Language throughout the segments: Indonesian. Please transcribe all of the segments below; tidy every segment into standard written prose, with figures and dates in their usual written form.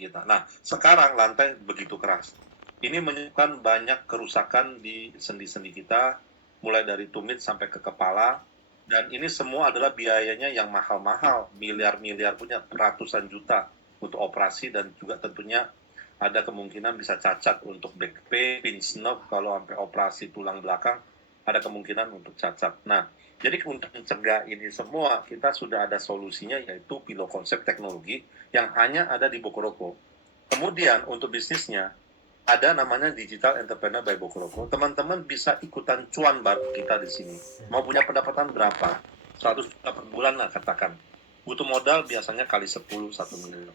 kita. Nah, sekarang lantai begitu keras. Ini menyebabkan banyak kerusakan di sendi-sendi kita, mulai dari tumit sampai ke kepala, dan ini semua adalah biayanya yang mahal-mahal, miliar-miliar punya, ratusan juta untuk operasi, dan juga tentunya ada kemungkinan bisa cacat untuk back pain, pinch nerve, kalau sampai operasi tulang belakang, ada kemungkinan untuk cacat. Nah, jadi untuk mencegah ini semua, kita sudah ada solusinya, yaitu Pilo Konsep Teknologi yang hanya ada di Bokoroko. Kemudian untuk bisnisnya, ada namanya Digital Entrepreneur by Bokoroko. Teman-teman bisa ikutan cuan bareng kita di sini. Mau punya pendapatan berapa? 100 juta per bulan lah katakan. Butuh modal biasanya kali 10, 1 miliar.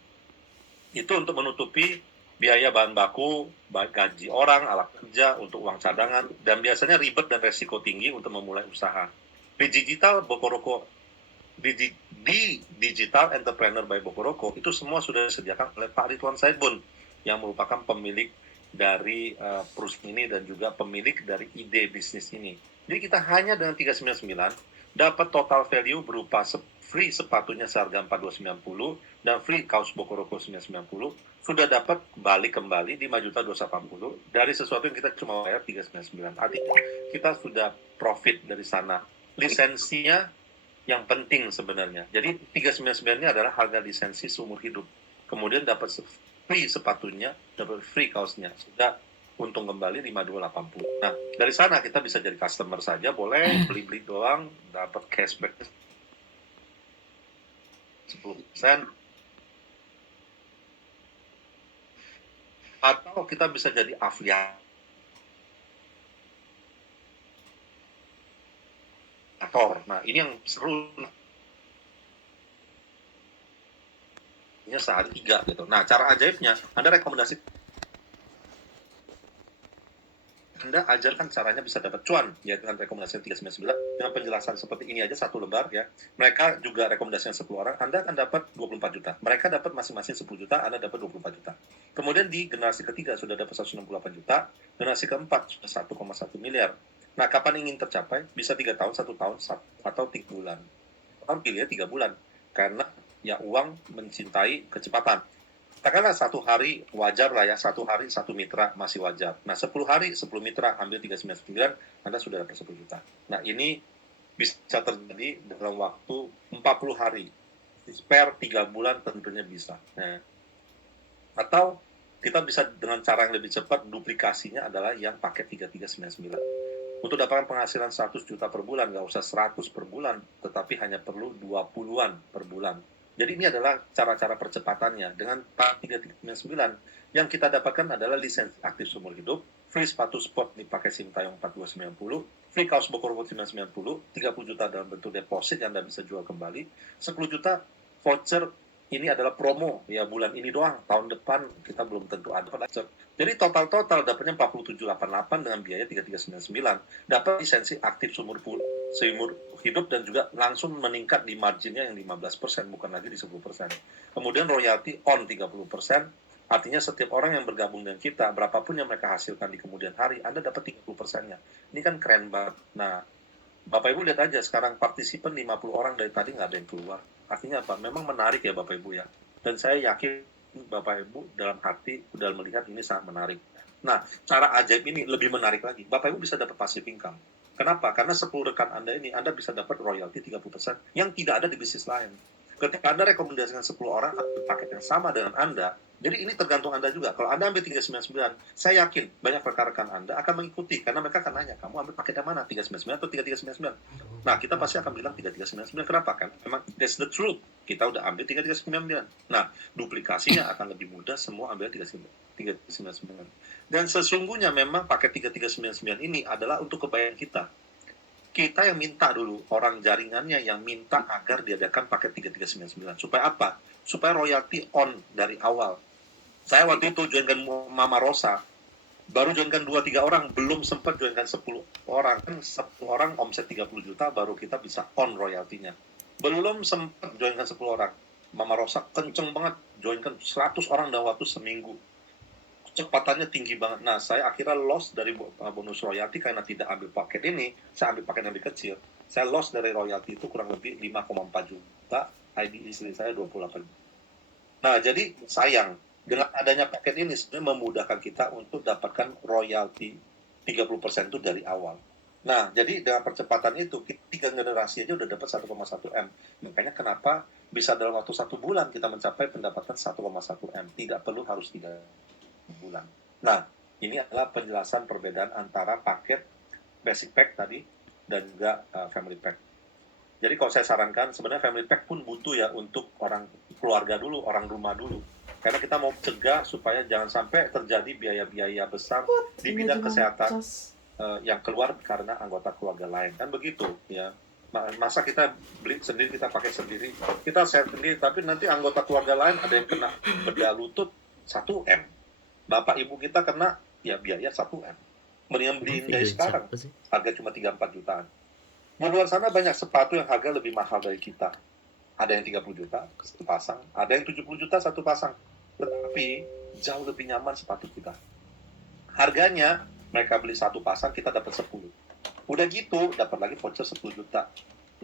Itu untuk menutupi biaya bahan baku, gaji orang, alat kerja, untuk uang cadangan, dan biasanya ribet dan resiko tinggi untuk memulai usaha. Di Digital Bokoroko, di Digital Entrepreneur by Bokoroko, itu semua sudah disediakan oleh Pak Ridwan Saibun, yang merupakan pemilik dari perusahaan ini dan juga pemilik dari ide bisnis ini. Jadi kita hanya dengan 399 dapat total value berupa free sepatunya seharga 4290 dan free kaos Bokoroko 990, sudah dapat balik kembali 5.280 dari sesuatu yang kita cuma bayar 399. Artinya kita sudah profit dari sana. Lisensinya yang penting sebenarnya. Jadi 399 ini adalah harga lisensi seumur hidup. Kemudian dapat free sepatunya, dapat free kaosnya. Sudah untung kembali 5.280. Nah, dari sana kita bisa jadi customer saja, boleh beli-beli doang, dapat cashback 10%. Atau kita bisa jadi afiliator. Nah, ini yang seru. Ini sehari 3 gitu. Nah, cara ajaibnya, Anda rekomendasi, Anda ajarkan caranya bisa dapat cuan, ya dengan rekomendasi 399, dengan penjelasan seperti ini aja 1 lembar ya. Mereka juga rekomendasinya 10 orang, Anda akan dapat 24 juta. Mereka dapat masing-masing 10 juta, Anda dapat 24 juta. Kemudian di generasi ketiga sudah dapat 168 juta, generasi keempat sudah 1,1 miliar. Nah, kapan ingin tercapai? Bisa 3 tahun, 1 tahun, atau 3 bulan. Orang pilih 3 bulan, karena ya uang mencintai kecepatan. Katakanlah 1 hari wajar lah ya, 1 hari 1 mitra masih wajar. Nah, 10 hari 10 mitra, ambil 399, Anda sudah dapat 10 juta. Nah, ini bisa terjadi dalam waktu 40 hari. Spare 3 bulan tentunya bisa. Nah, atau kita bisa dengan cara yang lebih cepat, duplikasinya adalah yang pakai 3399. Untuk dapatkan penghasilan 100 juta per bulan, nggak usah 100 per bulan, tetapi hanya perlu 20-an per bulan. Jadi ini adalah cara-cara percepatannya. Dengan 4399, yang kita dapatkan adalah lisensi aktif seumur hidup, free sepatu sport dipakai Sintayong 4290, free kaos Bokoroko 990, 30 juta dalam bentuk deposit yang Anda bisa jual kembali, 10 juta voucher. Ini adalah promo, ya bulan ini doang, tahun depan kita belum tentu ada voucher. Jadi total dapatnya 4788 dengan biaya 3399. Dapat lisensi aktif seumur hidup dan juga langsung meningkat di marginnya yang 15%, bukan lagi di 10%. Kemudian royalti on 30%, artinya setiap orang yang bergabung dengan kita, berapapun yang mereka hasilkan di kemudian hari, Anda dapat 30%-nya. Ini kan keren banget. Nah, Bapak Ibu lihat aja sekarang partisipan 50 orang dari tadi nggak ada yang keluar. Artinya apa? Memang menarik ya Bapak Ibu ya. Dan saya yakin Bapak Ibu dalam hati udah melihat ini sangat menarik. Nah, cara ajaib ini lebih menarik lagi. Bapak Ibu bisa dapat passive income. Kenapa? Karena 10 rekan Anda ini, Anda bisa dapat royalti 30% yang tidak ada di bisnis lain. Ketika Anda rekomendasikan 10 orang ambil paket yang sama dengan Anda, jadi ini tergantung Anda juga. Kalau Anda ambil 399, saya yakin banyak rekan-rekan Anda akan mengikuti, karena mereka akan nanya, kamu ambil paket yang mana? 399 atau 3399? Nah, kita pasti akan bilang 3399. Kenapa? Kan memang that's the truth. Kita udah ambil 3399. Nah, duplikasinya akan lebih mudah, semua ambil 399. Dan sesungguhnya memang paket 3399 ini adalah untuk kebaikan kita. Kita yang minta dulu, orang jaringannya yang minta agar diadakan paket 3399. Supaya apa? Supaya royalti on dari awal. Saya waktu itu joinkan Mama Rosa, baru joinkan 2-3 orang, belum sempat joinkan 10 orang. Kan 10 orang omset 30 juta, baru kita bisa on royaltinya. Belum sempat joinkan 10 orang. Mama Rosa kenceng banget, joinkan 100 orang dalam waktu seminggu. Kecepatannya tinggi banget. Nah, saya akhirnya loss dari bonus royalti karena tidak ambil paket ini. Saya ambil paket yang lebih kecil. Saya loss dari royalti itu kurang lebih 5,4 juta. ID istri saya 28 juta. Nah, jadi sayang. Dengan adanya paket ini sebenarnya memudahkan kita untuk dapatkan royalti 30% itu dari awal. Nah, jadi dengan percepatan itu, 3 generasi aja udah dapat 1,1 M. Makanya kenapa bisa dalam waktu 1 bulan kita mencapai pendapatan 1,1 M. Tidak perlu harus 3 bulan. Nah, ini adalah penjelasan perbedaan antara paket basic pack tadi dan juga family pack. Jadi kalau saya sarankan, sebenarnya family pack pun butuh ya untuk orang keluarga dulu, orang rumah dulu. Karena kita mau cegah supaya jangan sampai terjadi biaya-biaya besar di bidang kesehatan yang keluar karena anggota keluarga lain. Kan begitu ya. Masa kita beli sendiri, kita pakai sendiri, kita share sendiri, tapi nanti anggota keluarga lain ada yang kena bedah lutut 1 M. Bapak ibu kita kena ya biaya 1 M. Mendingan beliin dari sekarang. Harga cuma 3-4 jutaan. Di luar sana banyak sepatu yang harga lebih mahal dari kita. Ada yang 30 juta satu pasang, ada yang 70 juta satu pasang. Tetapi jauh lebih nyaman sepatu kita. Harganya mereka beli 1 pasang, kita dapat 10. Udah gitu dapat lagi voucher 10 juta.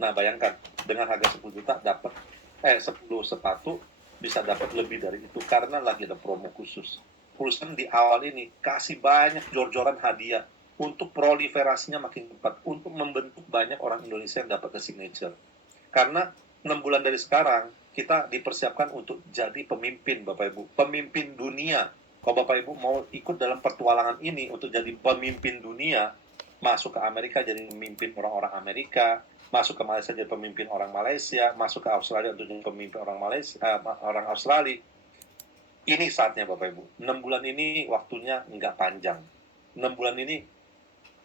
Nah, bayangkan dengan harga 10 juta dapat 10 sepatu bisa dapat lebih dari itu karena lagi ada promo khusus. Perusahaan di awal ini kasih banyak jor-joran hadiah untuk proliferasinya makin cepat, untuk membentuk banyak orang Indonesia yang dapat ke signature. Karena 6 bulan dari sekarang, kita dipersiapkan untuk jadi pemimpin, Bapak Ibu. Pemimpin dunia. Kalau Bapak Ibu mau ikut dalam pertualangan ini untuk jadi pemimpin dunia, masuk ke Amerika jadi pemimpin orang-orang Amerika, masuk ke Malaysia jadi pemimpin orang Malaysia, masuk ke Australia untuk jadi pemimpin orang Malaysia, orang Australia. Ini saatnya Bapak Ibu. 6 bulan ini waktunya nggak panjang. 6 bulan ini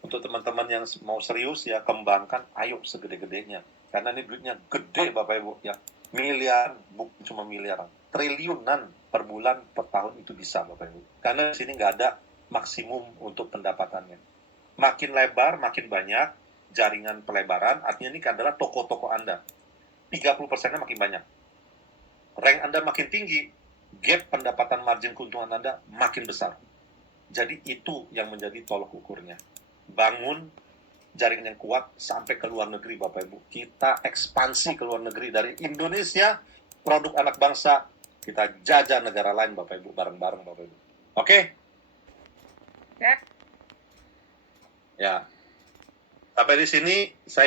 untuk teman-teman yang mau serius ya kembangkan, ayo segede-gedenya. Karena ini duitnya gede Bapak Ibu ya. Miliar, bukan cuma miliaran. Triliunan per bulan, per tahun itu bisa Bapak Ibu. Karena di sini nggak ada maksimum untuk pendapatannya. Makin lebar, makin banyak jaringan pelebaran, artinya ini adalah toko-toko Anda. 30%-nya makin banyak. Rank Anda makin tinggi, gap pendapatan margin keuntungan Anda makin besar. Jadi itu yang menjadi tolok ukurnya. Bangun jaringan yang kuat sampai ke luar negeri Bapak Ibu. Kita ekspansi ke luar negeri dari Indonesia, produk anak bangsa, kita jajah negara lain Bapak Ibu, bareng-bareng Bapak Ibu. Oke? Ya. Ya. Sampai di sini saya